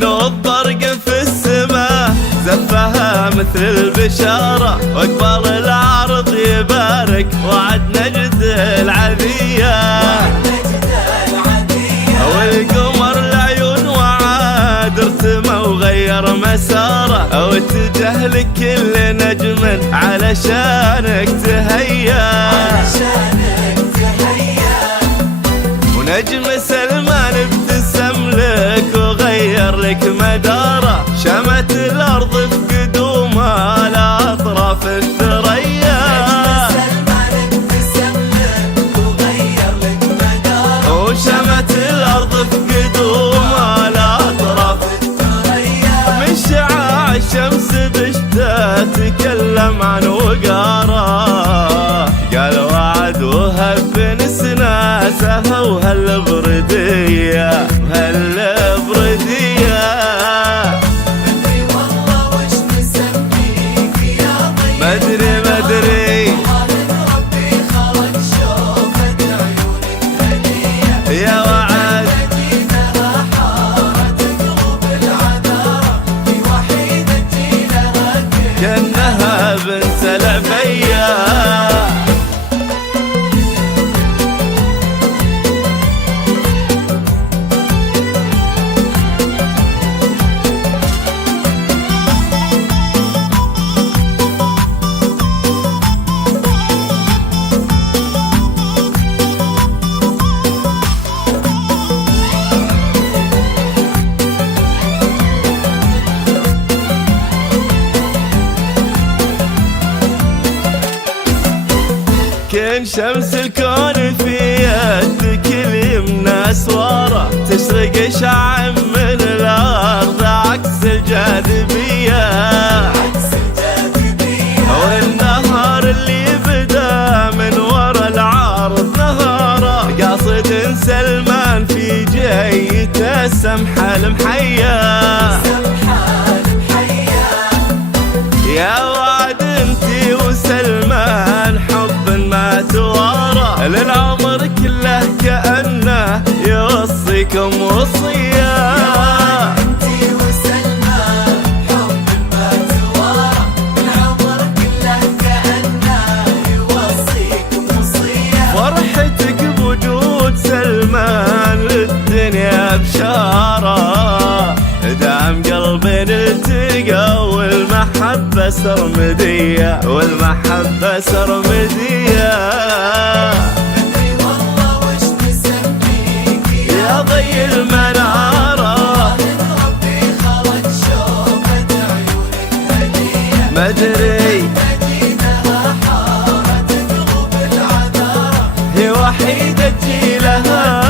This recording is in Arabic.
نوض برق في السماء زفها مثل البشارة، واقبل العرض يبارك وعد نجد العذية. والقمر العيون وعاد ارتمى وغير مساره، واتجه لك كل نجم علشانك تهيا. ونجم سلمان ابتسم لك وغير لك مداره، شمت الارض في قدومها لاطراف الثريا. وشمت الارض في قدومها لاطراف الثريا. من شعاع الشمس بشتا تكلم عن وقاره، قال وعد وهب نسناسه وهالبردية وهالبردية. مدري والله وش مسميك يا طيب، مدري ربي خلق شوفة عيونك هدية. يا وعد مدينها حارة قلوب العذارى، في وحيدة جيلها كأنها بنت العبية. كن شمس الكون في يدك اليمنى اسواره، تشرق شعاع من الارض عكس الجاذبيه. والنهار اللي بدا من ورا العرض نهاره، قاصد سلمان في جيته سمحه المحيا. يا وعد انتي وسلمان حب ما توارى، للعمر كله كأنه يوصيكم وصية. انتي وسلمان حب ما توارى، العمر كله كأنه يوصيكم وصية. فرحتك بوجود سلمان للدنيا بشارة، دعم قلبين التقى والمحبة سرمدية والمحبة سرمدية. مدري والله وش مسميك يا ضي المنارة، ربي خلق شوفة عيونك هدية. مدري مدينها حارة قلوب العذارى، هي وحيدة جيلها